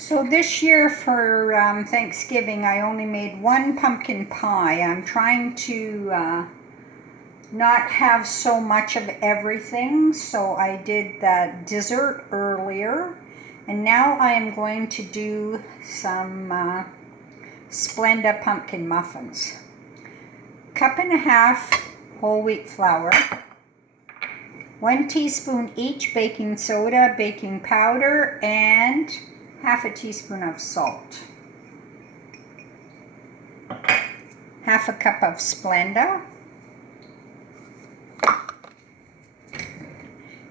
So this year for Thanksgiving, I only made one pumpkin pie. I'm trying to not have so much of everything, so I did that dessert earlier. And now I am going to do some Splenda pumpkin muffins. 1.5 cups whole wheat flour, 1 teaspoon each baking soda, baking powder, and ½ teaspoon of salt. 1/2 cup of Splenda.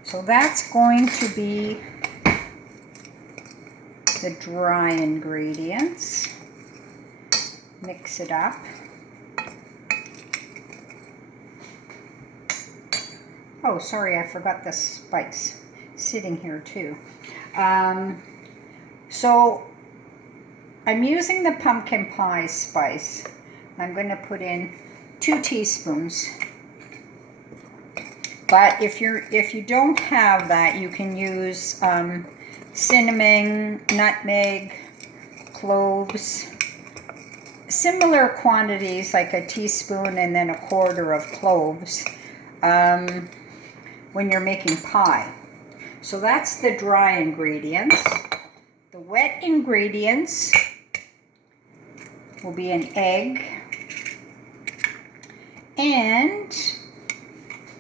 So that's going to be the dry ingredients. Mix it up. Oh, sorry, I forgot the spice sitting here too. So I'm using the pumpkin pie spice. I'm going to put in 2 teaspoons. But if you don't have that, you can use cinnamon, nutmeg, cloves, similar quantities, like a teaspoon and then 1/4 of cloves when you're making pie. So that's the dry ingredients. The wet ingredients will be an egg, and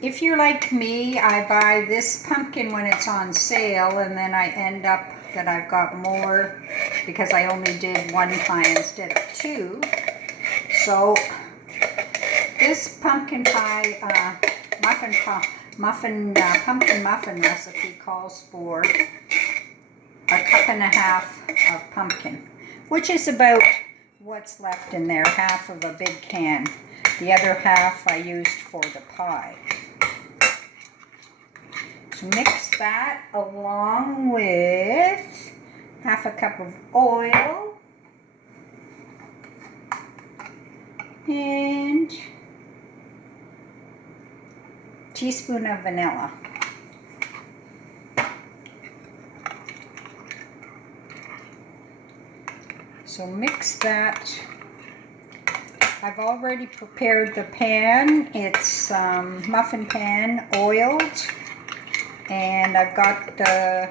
if you're like me, I buy this pumpkin when it's on sale, and then I end up that I've got more because I only did 1 pie instead of 2. So this pumpkin pie, pumpkin muffin recipe calls for 1.5 cups of pumpkin, which is about what's left in there, half of a big can. The other half I used for the pie. So mix that along with 1/2 cup of oil and a teaspoon of vanilla. So mix that. I've already prepared the pan. It's muffin pan, oiled, and I've got the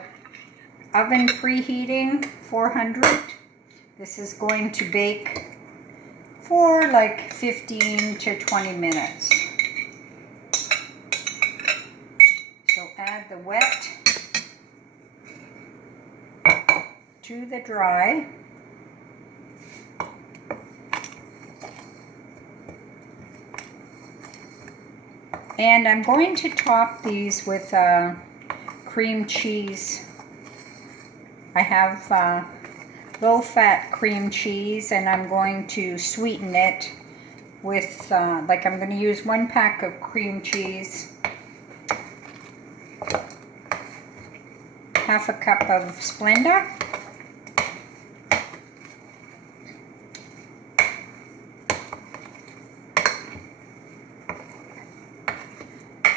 oven preheating 400. This is going to bake for like 15 to 20 minutes. So add the wet to the dry. And I'm going to top these with cream cheese. I have low-fat cream cheese, and I'm going to sweeten it with, I'm going to use 1 pack of cream cheese, 1/2 cup of Splenda,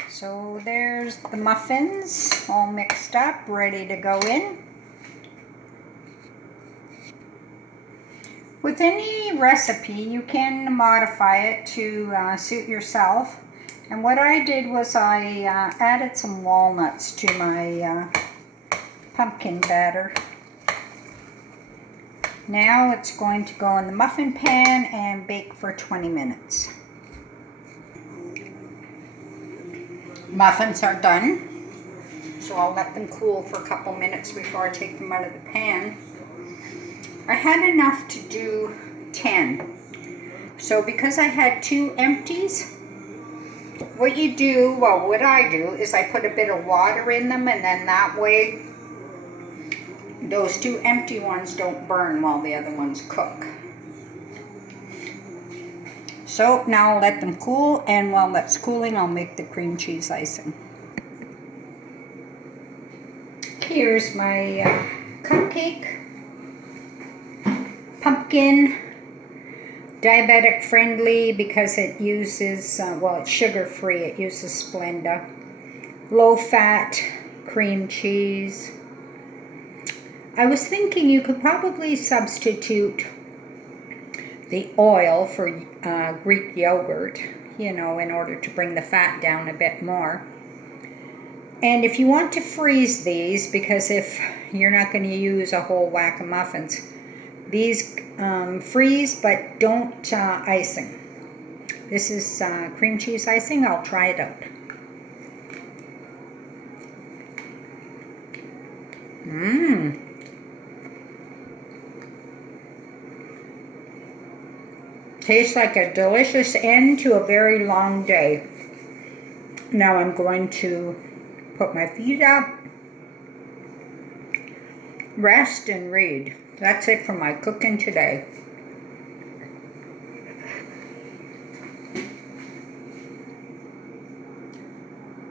so there's the muffins all mixed up, ready to go in. With any recipe, you can modify it to suit yourself. And what I did was I added some walnuts to my pumpkin batter. Now it's going to go in the muffin pan and bake for 20 minutes. Muffins are done, so I'll let them cool for a couple minutes before I take them out of the pan. I had enough to do 10. So because I had 2 empties, what I do is I put a bit of water in them, and then that way those 2 empty ones don't burn while the other ones cook. So now I'll let them cool, and while that's cooling, I'll make the cream cheese icing. Here's my cupcake. Pumpkin, diabetic friendly because it uses, it's sugar free, it uses Splenda. Low fat cream cheese. I was thinking you could probably substitute the oil for Greek yogurt, you know, in order to bring the fat down a bit more. And if you want to freeze these, because if you're not going to use a whole whack of muffins, these freeze but don't icing. This is cream cheese icing. I'll try it out. Mmm. Tastes like a delicious end to a very long day. Now I'm going to put my feet up, rest, and read. That's it for my cooking today.